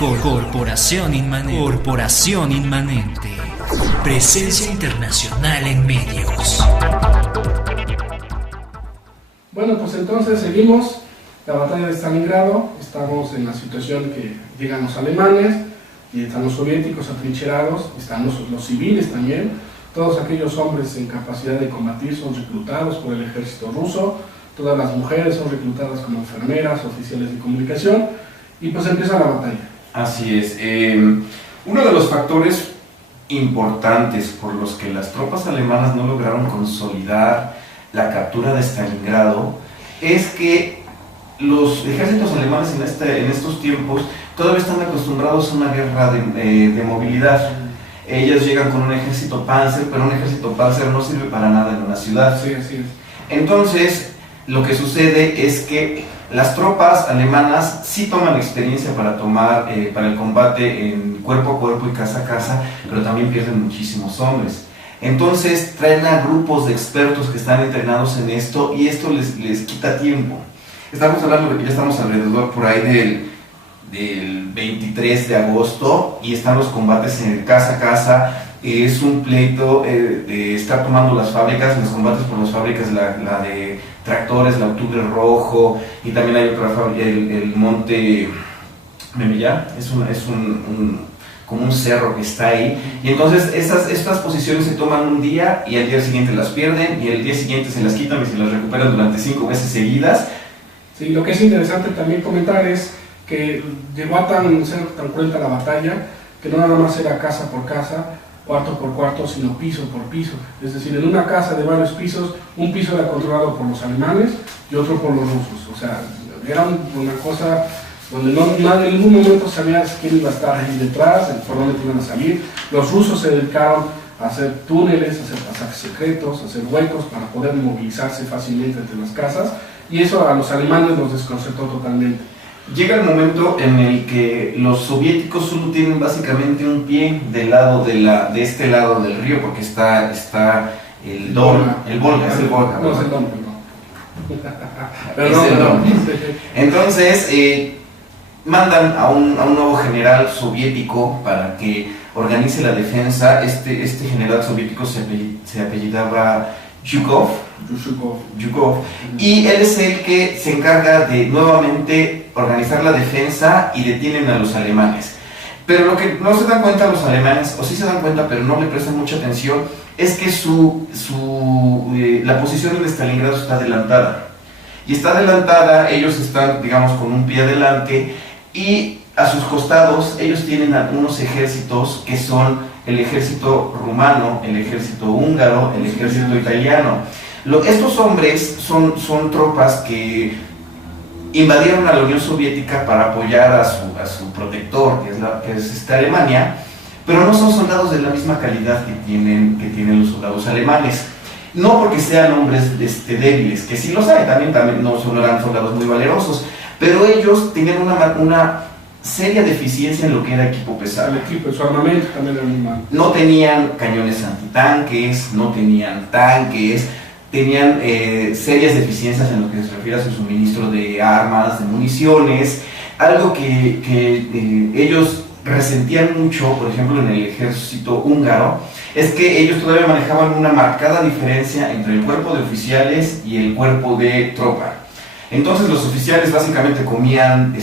Corporación Inmanente. Presencia internacional en medios. Bueno, pues entonces seguimos la batalla de Stalingrado. Estamos en la situación que llegan los alemanes y están los soviéticos atrincherados, están los civiles también. Todos aquellos hombres en capacidad de combatir son reclutados por el ejército ruso. Todas las mujeres son reclutadas como enfermeras, oficiales de comunicación, y pues empieza la batalla. Así es. Uno de los factores importantes por los que las tropas alemanas no lograron consolidar la captura de Stalingrado es que los ejércitos alemanes en estos tiempos todavía están acostumbrados a una guerra de movilidad. Ellos llegan con un ejército Panzer, pero un ejército Panzer no sirve para nada en una ciudad. Sí, así es. Entonces, lo que sucede es que las tropas alemanas sí toman experiencia para el combate en cuerpo a cuerpo y casa a casa, pero también pierden muchísimos hombres. Entonces traen a grupos de expertos que están entrenados en esto y esto les quita tiempo. Estamos hablando de que ya estamos alrededor por ahí del 23 de agosto y están los combates en el casa a casa. Es un pleito de estar tomando las fábricas, los combates por las fábricas, la de tractores, la Octubre Rojo, y también hay otra fábrica, el Monte Memillán, como un cerro que está ahí, y entonces estas posiciones se toman un día y al día siguiente las pierden, y al día siguiente se las quitan y se las recuperan durante 5 veces seguidas. Sí, lo que es interesante también comentar es que llegó a ser tan cruenta la batalla que no nada más era casa por casa, cuarto por cuarto, sino piso por piso. Es decir, en una casa de varios pisos, un piso era controlado por los alemanes y otro por los rusos. O sea, era una cosa donde en ningún momento sabías quién iba a estar ahí detrás, por dónde te iban a salir. Los rusos se dedicaron a hacer túneles, a hacer pasajes secretos, a hacer huecos para poder movilizarse fácilmente entre las casas, y eso a los alemanes los desconcertó totalmente. Llega el momento en el que los soviéticos solo tienen básicamente un pie de este lado del río, porque está el Don, el Volga, es el Volga. No, es el Don, perdón. Es el Don. Entonces, mandan a un nuevo general soviético para que organice la defensa. Este general soviético se apellidaba Zhukov, y él es el que se encarga de nuevamente organizar la defensa y detienen a los alemanes. Pero lo que no se dan cuenta los alemanes, o sí se dan cuenta pero no le prestan mucha atención, es que la posición de Stalingrado está adelantada. Y está adelantada, ellos están, digamos, con un pie adelante, y a sus costados ellos tienen algunos ejércitos que son el ejército rumano, el ejército húngaro, el ejército italiano. Estos hombres son tropas que invadieron a la Unión Soviética para apoyar a su protector, que es Alemania, pero no son soldados de la misma calidad que tienen los soldados alemanes. No porque sean hombres débiles, que sí los hay, también no eran soldados muy valerosos, pero ellos tenían una seria deficiencia en lo que era equipo pesado. El equipo, su armamento también era muy malo. No tenían cañones antitanques, no tenían tanques, tenían serias deficiencias en lo que se refiere a su suministro de armas, de municiones, algo que ellos resentían mucho, por ejemplo en el ejército húngaro, es que ellos todavía manejaban una marcada diferencia entre el cuerpo de oficiales y el cuerpo de tropa. Entonces los oficiales básicamente comían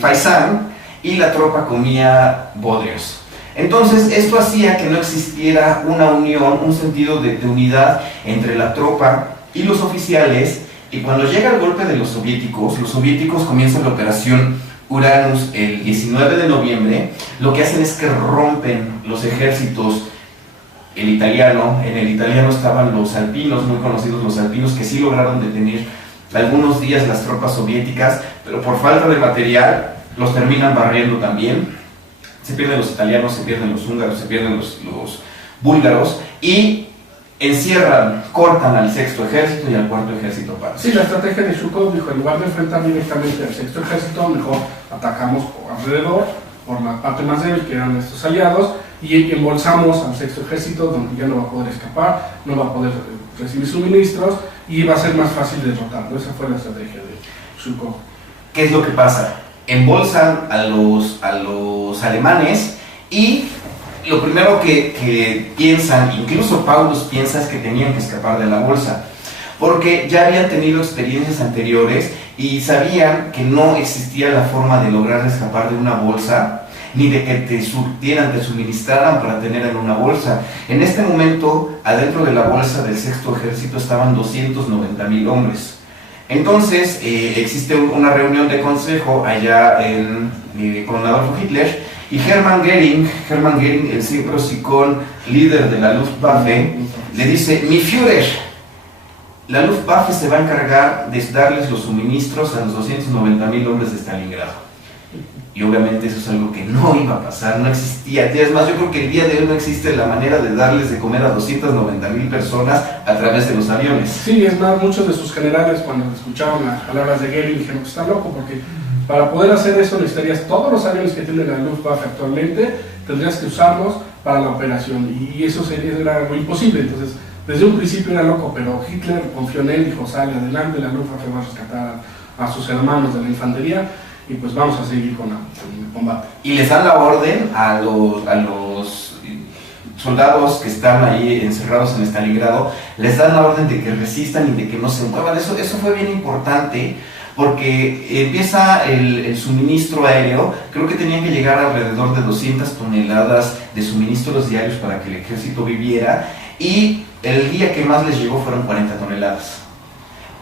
faisán y la tropa comía bodrios. Entonces esto hacía que no existiera una unión, un sentido de unidad entre la tropa y los oficiales, y cuando llega el golpe de los soviéticos comienzan la operación Uranus el 19 de noviembre, lo que hacen es que rompen los ejércitos. En el italiano estaban los alpinos, muy conocidos los alpinos, que sí lograron detener algunos días las tropas soviéticas, pero por falta de material los terminan barriendo también. Se pierden los italianos, se pierden los húngaros, se pierden los búlgaros, y cortan al sexto ejército y al cuarto ejército panzer. Sí, la estrategia de Zhukov dijo, en lugar de enfrentar directamente al sexto ejército, mejor atacamos alrededor, por la parte más débil, que eran nuestros aliados, y embolsamos al sexto ejército, donde ya no va a poder escapar, no va a poder recibir suministros, y va a ser más fácil derrotarlo. Esa fue la estrategia de Zhukov. ¿Qué es lo que pasa? embolsan a los alemanes y lo primero que piensan, incluso Paulus piensa, es que tenían que escapar de la bolsa, porque ya habían tenido experiencias anteriores y sabían que no existía la forma de lograr escapar de una bolsa, ni de que te surtieran, te suministraran para tener en una bolsa. En este momento, adentro de la bolsa del Sexto Ejército estaban 290,000 hombres. Entonces, existe una reunión de consejo allá con Adolfo Hitler, y Hermann Göring, el siempre hocicón líder de la Luftwaffe, le dice: mi Führer, la Luftwaffe se va a encargar de darles los suministros a los 290,000 hombres de Stalingrado. Y obviamente eso es algo que no iba a pasar, no existía. Es más, yo creo que el día de hoy no existe la manera de darles de comer a 290,000 personas a través de los aviones. Sí, es más, muchos de sus generales, cuando escucharon las palabras de Göring, dijeron que está loco, porque para poder hacer eso necesitarías todos los aviones que tiene la Luftwaffe actualmente, tendrías que usarlos para la operación, y eso era algo imposible. Entonces, desde un principio era loco, pero Hitler confió en él, dijo: sale adelante, la Luftwaffe va a rescatar a sus hermanos de la infantería, y pues vamos a seguir con el combate. Y les dan la orden a los soldados que están ahí encerrados en Stalingrado, les dan la orden de que resistan y de que no se muevan. Eso fue bien importante, porque empieza el suministro aéreo. Creo que tenían que llegar alrededor de 200 toneladas de suministros diarios para que el ejército viviera, y el día que más les llegó fueron 40 toneladas.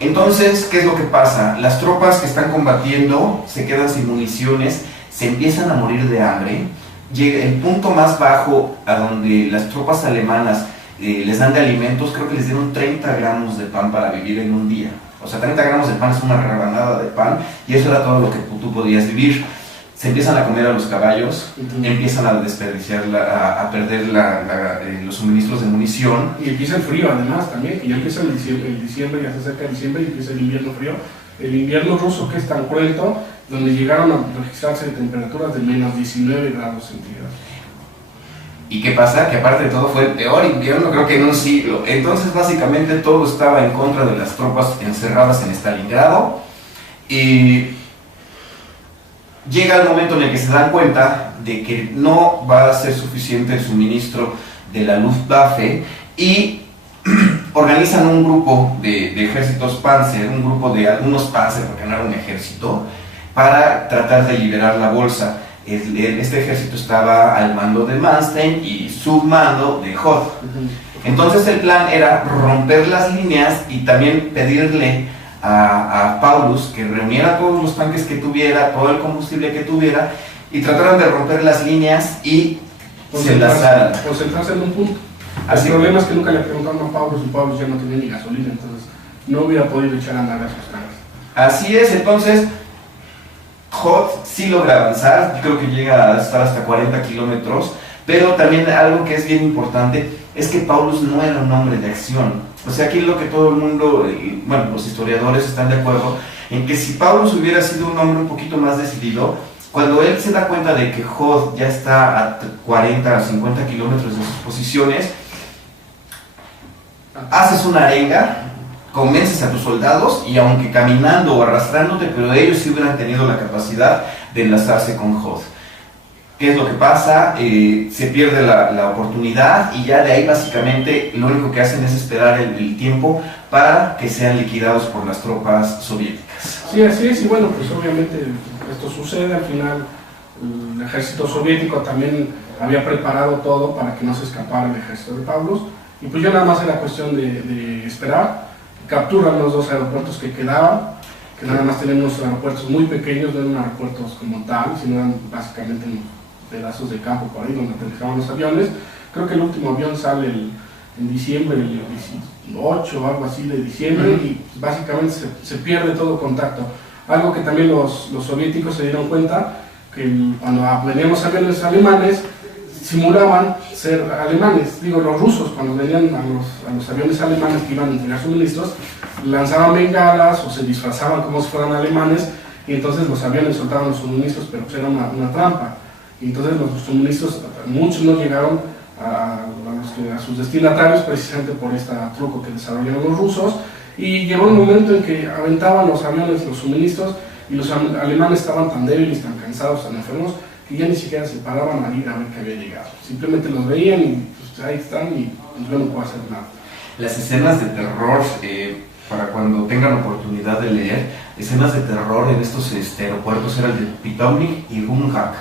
Entonces, ¿qué es lo que pasa? Las tropas que están combatiendo se quedan sin municiones, se empiezan a morir de hambre. Llega el punto más bajo a donde las tropas alemanas les dan de alimentos. Creo que les dieron 30 gramos de pan para vivir en un día. O sea, 30 gramos de pan es una rebanada de pan, y eso era todo lo que tú podías vivir. Se empiezan a comer a los caballos, empiezan a desperdiciar, a perder los suministros de munición. Y empieza el frío además también, que ya empieza el diciembre, ya se acerca diciembre y empieza el invierno frío. El invierno ruso, que es tan cruento, donde llegaron a registrarse temperaturas de menos 19 grados centígrados. ¿Y qué pasa? Que aparte de todo fue el peor invierno, creo que en un siglo. Entonces básicamente todo estaba en contra de las tropas encerradas en Stalingrado, y llega el momento en el que se dan cuenta de que no va a ser suficiente el suministro de la Luftwaffe, y organizan un grupo de ejércitos Panzer, un grupo de algunos Panzer, porque no era un ejército, para tratar de liberar la bolsa. Este ejército estaba al mando de Manstein y submando de Hoth. Entonces el plan era romper las líneas y también pedirle a Paulus que reuniera todos los tanques que tuviera, todo el combustible que tuviera, y trataran de romper las líneas y se enlazaran. Concentrarse en un punto. Así. El problema es que nunca le preguntaron a Paulus, y Paulus ya no tenía ni gasolina, entonces no hubiera podido echar a andar a sus tanques. Así es. Entonces Hoth sí logra avanzar, creo que llega a estar hasta 40 kilómetros, pero también algo que es bien importante es que Paulus no era un hombre de acción. O sea, aquí lo que todo el mundo, bueno, los historiadores están de acuerdo en que si Paulus hubiera sido un hombre un poquito más decidido, cuando él se da cuenta de que Hoth ya está a 40 a 50 kilómetros de sus posiciones, haces una arenga, convences a tus soldados, y aunque caminando o arrastrándote, pero ellos sí hubieran tenido la capacidad de enlazarse con Hoth. ¿Qué es lo que pasa? Se pierde la oportunidad, y ya de ahí básicamente lo único que hacen es esperar el tiempo para que sean liquidados por las tropas soviéticas. Sí, así es, y bueno, pues obviamente esto sucede. Al final el ejército soviético también había preparado todo para que no se escapara el ejército de Paulus, y pues ya nada más era cuestión de esperar. Capturan los dos aeropuertos que quedaban, que nada más tenían unos aeropuertos muy pequeños, no eran aeropuertos como tal, sino eran básicamente pedazos de campo por ahí donde aterrizaban los aviones. Creo que el último avión sale en diciembre, el 18 o algo así de diciembre, y básicamente se pierde todo contacto. Algo que también los soviéticos se dieron cuenta, que cuando venían los aviones alemanes, simulaban ser alemanes. Digo, los rusos, cuando venían a los aviones alemanes que iban a entregar suministros, lanzaban bengalas o se disfrazaban como si fueran alemanes, y entonces los aviones soltaban los suministros, pero pues era una trampa. Y entonces los suministros, muchos no llegaron a sus destinatarios precisamente por este truco que desarrollaron los rusos, y llegó un momento en que aventaban los aviones los suministros y los alemanes estaban tan débiles, tan cansados, tan enfermos, que ya ni siquiera se paraban a ir a ver qué había llegado. Simplemente los veían y pues ahí están y pues yo no puedo hacer nada. Las escenas de terror, para cuando tengan oportunidad de leer, escenas de terror en estos aeropuertos eran de Pitomnik y Rumhak.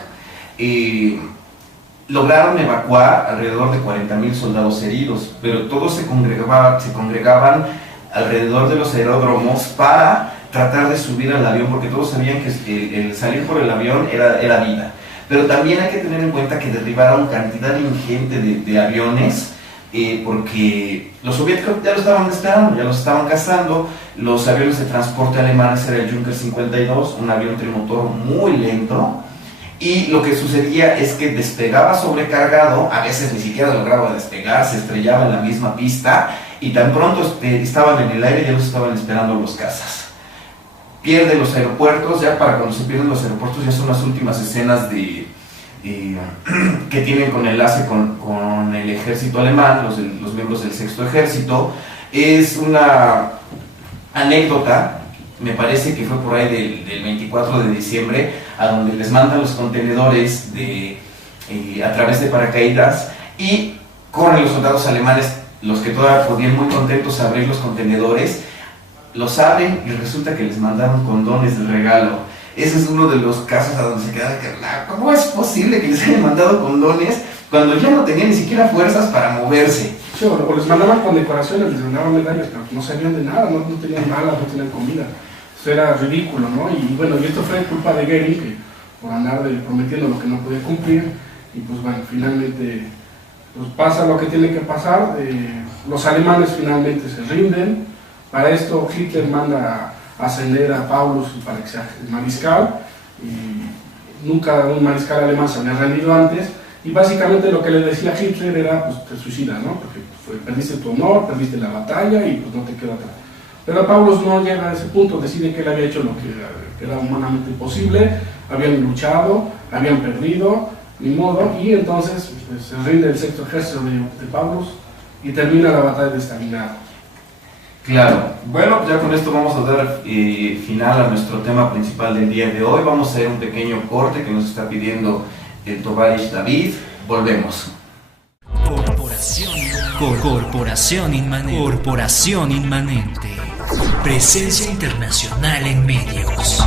Lograron evacuar alrededor de 40.000 soldados heridos, pero todos se congregaban alrededor de los aeródromos para tratar de subir al avión, porque todos sabían que el salir por el avión era vida. Pero también hay que tener en cuenta que derribaron cantidad ingente de aviones, porque los soviéticos ya lo estaban esperando, ya los estaban cazando. Los aviones de transporte alemanes era el Junker 52, un avión trimotor muy lento, y lo que sucedía es que despegaba sobrecargado, a veces ni siquiera lograba despegar, se estrellaba en la misma pista, y tan pronto estaban en el aire ya los estaban esperando los cazas. Pierden los aeropuertos, ya para cuando se pierden los aeropuertos ya son las últimas escenas que tienen con enlace con el ejército alemán, los miembros del sexto ejército. Es una anécdota, me parece que fue por ahí del 24 de diciembre, a donde les mandan los contenedores a través de paracaídas, y corren los soldados alemanes, los que todavía podían muy contentos a abrir los contenedores, los abren y resulta que les mandaron condones de regalo. Ese es uno de los casos a donde se queda que, ¿cómo es posible que les hayan mandado condones cuando ya no tenían ni siquiera fuerzas para moverse? Sí, o les mandaban condecoraciones, les mandaban medallas, pero no servían de nada, no tenían balas, no tenían comida. Eso era ridículo, ¿no? Y bueno, y esto fue culpa de Goering, que por andar prometiendo lo que no podía cumplir, y pues bueno, finalmente pues pasa lo que tiene que pasar. Los alemanes finalmente se rinden. Para esto Hitler manda a ascender a Paulus para que sea mariscal, y nunca un mariscal alemán se había rendido antes, y básicamente lo que le decía Hitler era, pues te suicidas, ¿no? Porque perdiste tu honor, perdiste la batalla y pues no te queda atrás. Pero Paulus no llega a ese punto, decide que él había hecho lo que era humanamente posible, habían luchado, habían perdido, ni modo, y entonces pues, se rinde el sexto ejército de Paulus y termina la batalla de Stalingrado. Claro, bueno, ya con esto vamos a dar final a nuestro tema principal del día de hoy. Vamos a hacer un pequeño corte que nos está pidiendo el Tovarish David. Volvemos. Corporación Inmanente. Presencia internacional en medios.